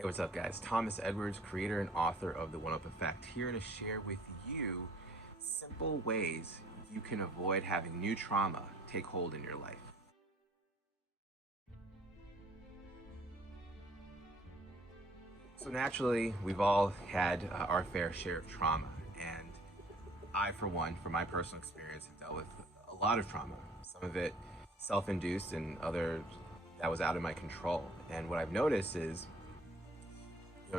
Hey, what's up, guys? Thomas Edwards, creator and author of The One Up Effect, here to share with you simple ways you can avoid having new trauma take hold in your life. So, naturally, we've all had our fair share of trauma, and I, for one, from my personal experience, have dealt with a lot of trauma. Some of it self induced, and other that was out of my control. And what I've noticed is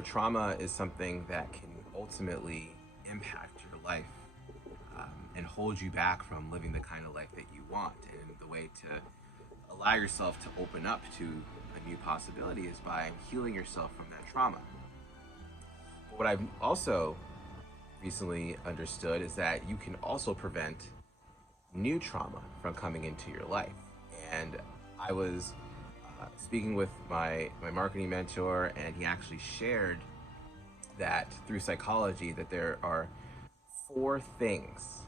trauma is something that can ultimately impact your life and hold you back from living the kind of life that you want. And the way to allow yourself to open up to a new possibility is by healing yourself from that trauma. But what I've also recently understood is that you can also prevent new trauma from coming into your life. And I was speaking with my marketing mentor, and he actually shared that through psychology that there are four things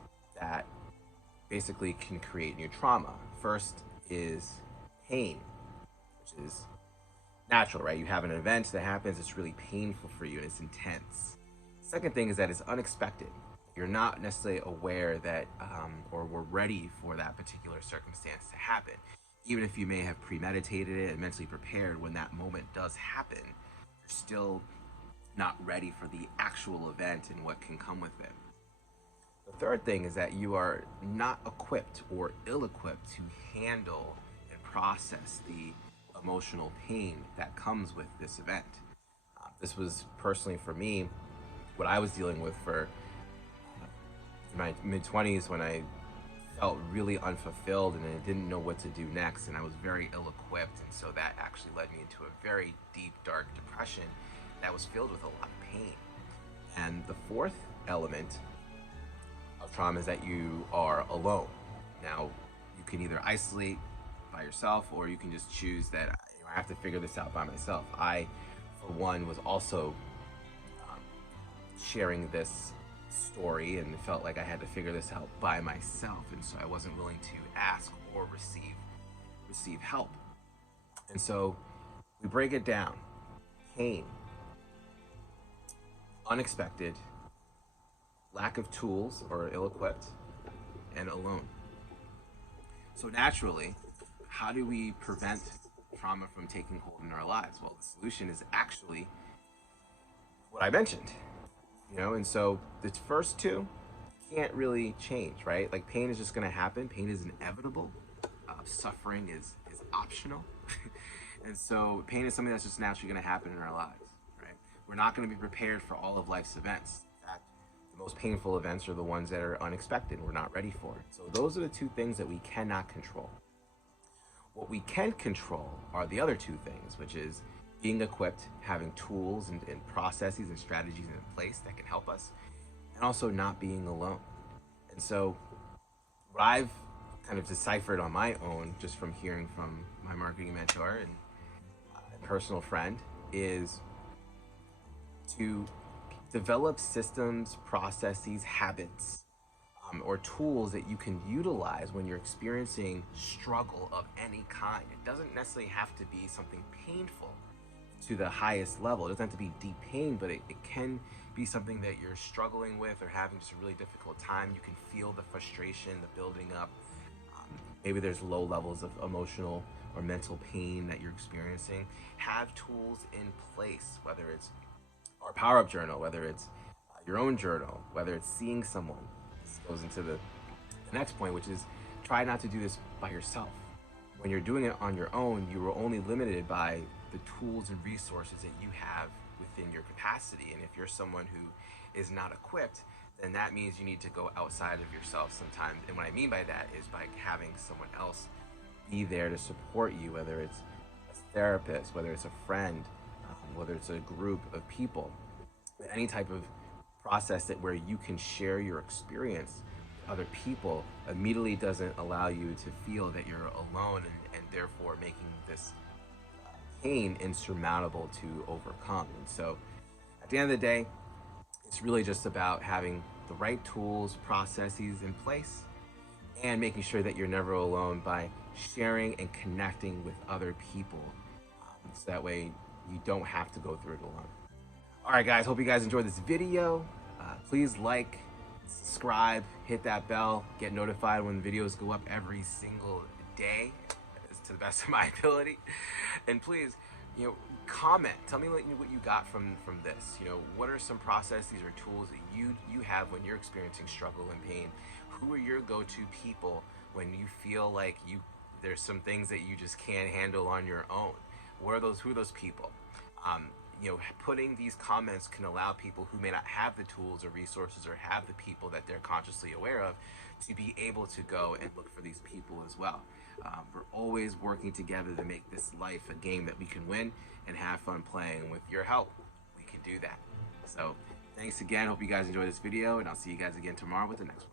that basically can create new trauma. First is pain, which is natural, right? You have an event that happens, it's really painful for you and it's intense. Second thing is that it's unexpected. You're not necessarily aware that or were ready for that particular circumstance to happen. Even if you may have premeditated it and mentally prepared, when that moment does happen, you're still not ready for the actual event and what can come with it. The third thing is that you are not equipped or ill-equipped to handle and process the emotional pain that comes with this event. This was personally for me what I was dealing with for my mid-20s, when I felt really unfulfilled and I didn't know what to do next, and I was very ill-equipped, and so that actually led me into a very deep, dark depression that was filled with a lot of pain. And the fourth element of trauma is that you are alone. Now, you can either isolate by yourself, or you can just choose that I have to figure this out by myself. I, for one, was also sharing this story and felt like I had to figure this out by myself, and so I wasn't willing to ask or receive help. And so we break it down: pain, unexpected, lack of tools or ill-equipped, and alone. So naturally, how do we prevent trauma from taking hold in our lives? Well, the solution is actually what I mentioned. And so the first two can't really change, right? Like, pain is just going to happen. Pain is inevitable. Suffering is optional. And so pain is something that's just naturally going to happen in our lives, right? We're not going to be prepared for all of life's events. In fact, the most painful events are the ones that are unexpected, we're not ready for. So those are the two things that we cannot control. What we can control are the other two things, which is being equipped, having tools and processes and strategies in place that can help us, and also not being alone. And so what I've kind of deciphered on my own, just from hearing from my marketing mentor and personal friend, is to develop systems, processes, habits, or tools that you can utilize when you're experiencing struggle of any kind. It doesn't necessarily have to be something painful to the highest level. It doesn't have to be deep pain, but it can be something that you're struggling with or having just a really difficult time. You can feel the frustration, the building up. Maybe there's low levels of emotional or mental pain that you're experiencing. Have tools in place, whether it's our Power Up Journal, whether it's your own journal, whether it's seeing someone. This goes into the next point, which is try not to do this by yourself. When you're doing it on your own, you are only limited by the tools and resources that you have within your capacity. And if you're someone who is not equipped, then that means you need to go outside of yourself sometimes. And what I mean by that is by having someone else be there to support you, whether it's a therapist, whether it's a friend, whether it's a group of people, any type of process that where you can share your experience with other people immediately doesn't allow you to feel that you're alone, and therefore making this pain insurmountable to overcome. And so at the end of the day, it's really just about having the right tools, processes in place, and making sure that you're never alone by sharing and connecting with other people. So that way You don't have to go through it alone. All right, guys, hope you guys enjoyed this video. Please like, subscribe, hit that bell, get notified when videos go up every single day, to the best of my ability. And please, comment. Tell me what you got from this. What are some processes or tools that you have when you're experiencing struggle and pain? Who are your go-to people when you feel like there's some things that you just can't handle on your own? Who are those people? Putting these comments can allow people who may not have the tools or resources or have the people that they're consciously aware of to be able to go and look for these people as well. We're always working together to make this life a game that we can win and have fun playing. With your help, we can do that. So thanks again. Hope you guys enjoyed this video, and I'll see you guys again tomorrow with the next one.